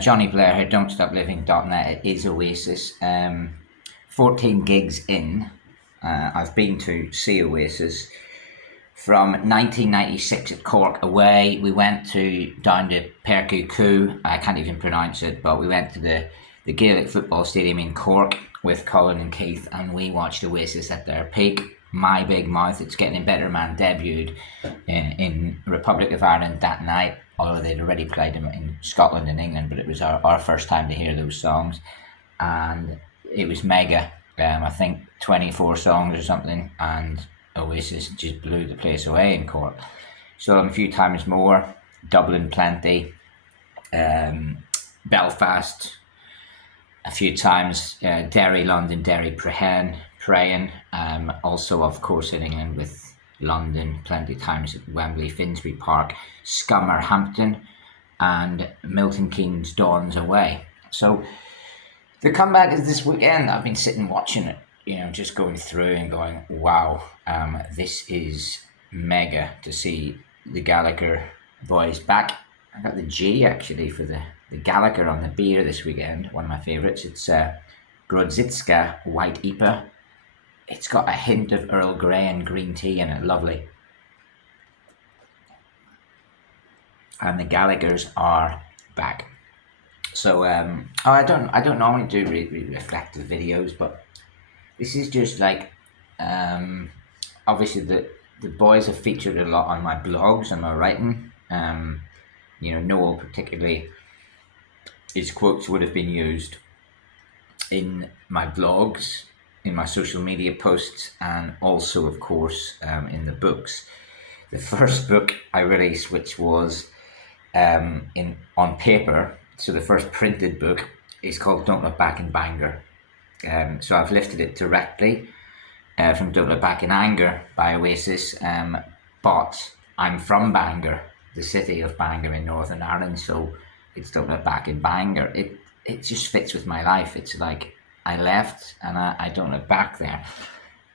Jonny Blair here, don'tstopliving.net. It is Oasis. 14 gigs in. I've been to see Oasis from 1996 at Cork away. We went down to Perku. I can't even pronounce it, but we went to the Gaelic football stadium in Cork with Colin and Keith, and we watched Oasis at their peak. My Big Mouth, It's Getting Better Man, debuted in Republic of Ireland that night, although they'd already played them in Scotland and England, but it was our first time to hear those songs, and it was mega. I think 24 songs or something, and Oasis just blew the place away in Cork. Saw them a few times more, Dublin plenty, Belfast a few times, Derry, London, Derry, praying. Also, of course, in England with London, plenty of times at Wembley, Finsbury Park, Scummer, Hampton, and Milton Keynes Dawns away. So the comeback is this weekend. I've been sitting watching it, just going through and going, wow, this is mega to see the Gallagher boys back. I got the G actually for the Gallagher on the beer this weekend, one of my favourites. It's Grodzicka White IPA. It's got a hint of Earl Grey and green tea in it, lovely. And the Gallaghers are back. So I don't normally do reflective videos, but this is just like obviously the boys have featured a lot on my blogs and my writing. Noel particularly, his quotes would have been used in my blogs, in my social media posts, and also, of course, in the books. The first book I released, which was on paper, so the first printed book, is called Don't Look Back in Bangor. So I've lifted it directly from Don't Look Back in Anger by Oasis, but I'm from Bangor, the city of Bangor in Northern Ireland, so it's Don't Look Back in Bangor. It just fits with my life. It's like I left and I don't look back there.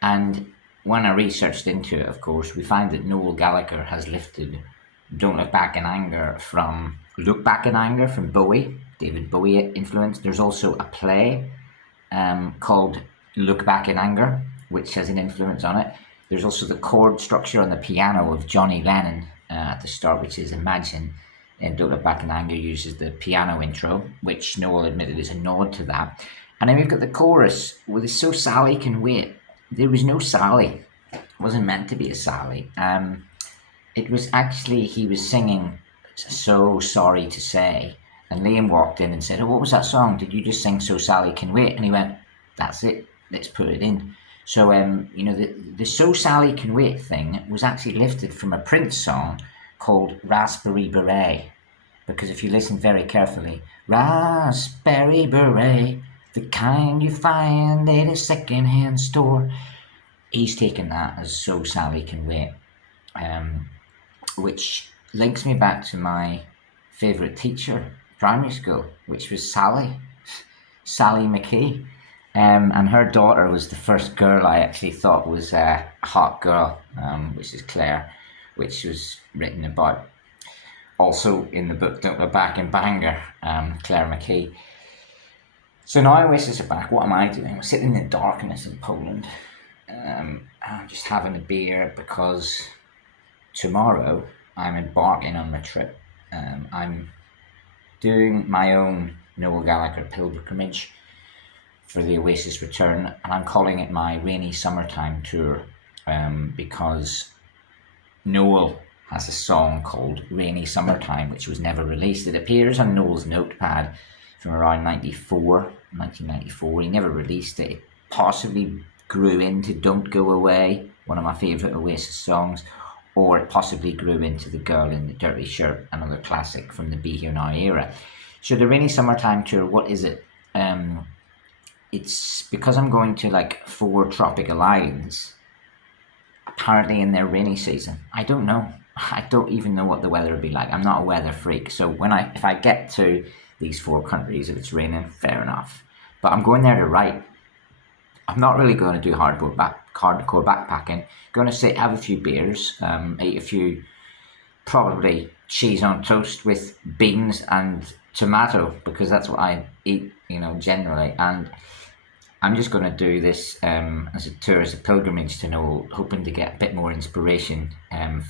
And when I researched into it, of course, we find that Noel Gallagher has lifted Don't Look Back in Anger from Look Back in Anger from Bowie, David Bowie influence. There's also a play called Look Back in Anger, which has an influence on it. There's also the chord structure on the piano of Johnny Lennon at the start, which is Imagine. And Don't Look Back in Anger uses the piano intro, which Noel admitted is a nod to that. And then we've got the chorus with So Sally Can Wait. There was no Sally. It wasn't meant to be a Sally. It was actually, he was singing So Sorry to Say. And Liam walked in and said, "Oh, what was that song? Did you just sing So Sally Can Wait?" And he went, "That's it. Let's put it in." So, the So Sally Can Wait thing was actually lifted from a Prince song called Raspberry Beret. Because if you listen very carefully, Raspberry Beret, the kind you find at a second-hand store. He's taken that as So Sally Can Wait, which links me back to my favourite teacher, primary school, which was Sally McKee. And her daughter was the first girl I actually thought was a hot girl, which is Claire, which was written about also in the book Don't Look Back in Bangor, Claire McKee. So now Oasis are back. What am I doing? I'm sitting in the darkness in Poland. I'm just having a beer because tomorrow I'm embarking on my trip. I'm doing my own Noel Gallagher pilgrimage for the Oasis return, and I'm calling it my rainy summertime tour because Noel has a song called Rainy Summertime, which was never released. It appears on Noel's notepad from around 1994. He never released it. It possibly grew into Don't Go Away, one of my favourite Oasis songs, or it possibly grew into The Girl in the Dirty Shirt, another classic from the Be Here Now era. So the Rainy Summertime tour, what is it? It's because I'm going to 4 tropical islands, apparently in their rainy season. I don't know. I don't even know what the weather will be like. I'm not a weather freak. So if I get to these 4 countries, if it's raining, fair enough. But I'm going there to write. I'm not really going to do hardcore backpacking. Going to sit, have a few beers, eat a few probably cheese on toast with beans and tomato, because that's what I eat, generally. And I'm just going to do this as a tour, as a pilgrimage to Noel, hoping to get a bit more inspiration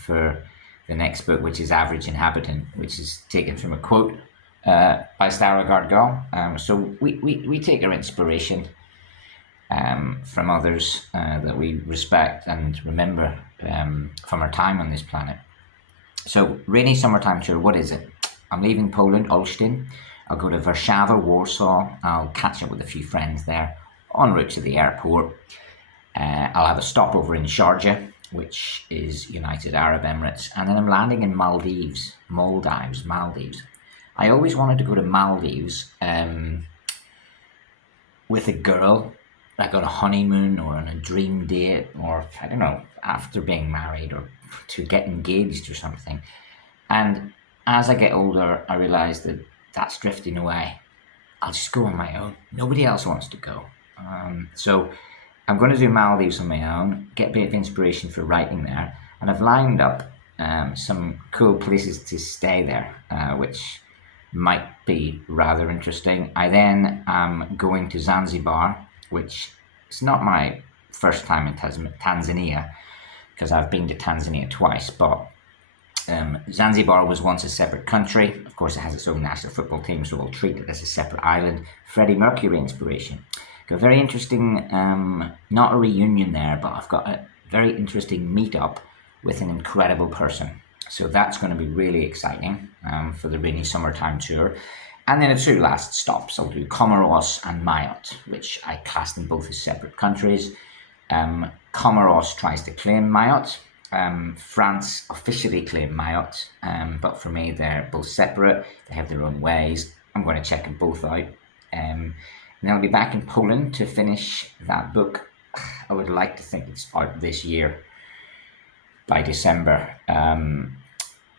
for the next book, which is Average Inhabitant, which is taken from a quote by Sarah Gardgal. So we take our inspiration from others that we respect and remember from our time on this planet. So, rainy summertime tour, what is it? I'm leaving Poland, Olsztyn. I'll go to Warszawa, Warsaw. I'll catch up with a few friends there en route to the airport. I'll have a stopover in Sharjah, which is United Arab Emirates, and then I'm landing in Maldives. I always wanted to go to Maldives with a girl, like on a honeymoon or on a dream date, or I don't know, after being married, or to get engaged or something. And as I get older, I realise that that's drifting away. I'll just go on my own. Nobody else wants to go. So I'm going to do Maldives on my own, get a bit of inspiration for writing there. And I've lined up some cool places to stay there, which might be rather interesting. I then am going to Zanzibar, which is not my first time in Tanzania, because I've been to Tanzania twice, but Zanzibar was once a separate country. Of course, it has its own national football team, so we'll treat it as a separate island. Freddie Mercury inspiration. Got a very interesting, not a reunion there, but I've got a very interesting meetup with an incredible person. So that's going to be really exciting for the rainy summertime tour. And then the two last stops, I'll do Comoros and Mayotte, which I class them both as separate countries. Comoros tries to claim Mayotte. France officially claim Mayotte, but for me they're both separate. They have their own ways. I'm going to check them both out. And then I'll be back in Poland to finish that book. I would like to think it's out this year, by December.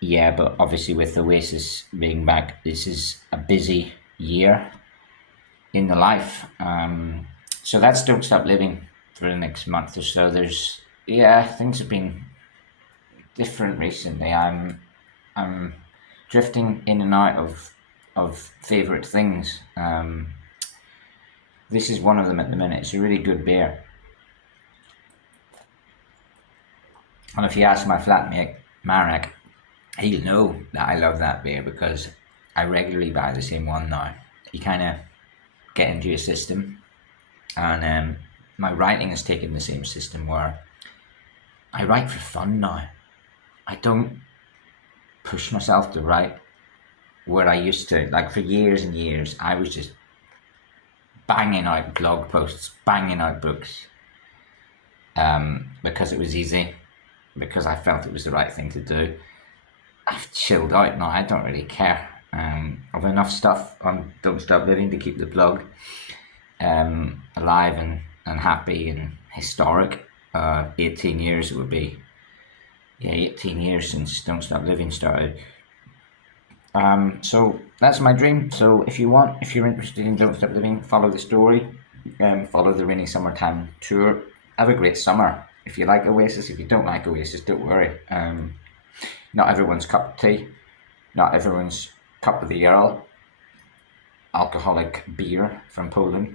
Yeah, but obviously with Oasis being back, this is a busy year in the life. So that's Don't Stop Living for the next month or so. Things have been different recently. I'm drifting in and out of favourite things. This is one of them at the minute. It's a really good beer. And if you ask my flatmate, Marek, he'll know that I love that beer because I regularly buy the same one now. You kind of get into your system, and my writing has taken the same system where I write for fun now. I don't push myself to write where I used to. Like for years and years, I was just banging out blog posts, banging out books, because it was easy, because I felt it was the right thing to do. I've chilled out now. I don't really care. I've enough stuff on Don't Stop Living to keep the blog alive and happy and historic. 18 years it would be. Yeah, 18 years since Don't Stop Living started. So that's my dream. So if you're interested in Don't Stop Living, follow the story, follow the rainy summertime tour. Have a great summer. If you like Oasis, if you don't like Oasis, don't worry. Not everyone's cup of tea, not everyone's cup of the Earl. Alcoholic beer from Poland,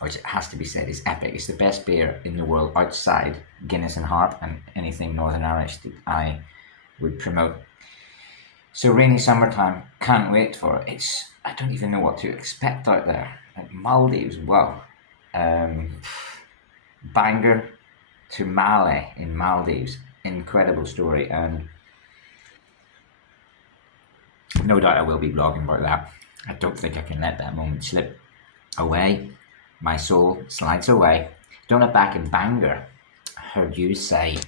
which it has to be said is epic. It's the best beer in the world outside Guinness and Harp and anything Northern Irish that I would promote. So rainy summertime, can't wait for it. I don't even know what to expect out there. Like Maldives, wow. Bangor to Male in Maldives, incredible story, and no doubt I will be blogging about that. I don't think I can let that moment slip away. My soul slides away. Don't look back in Bangor. I heard you say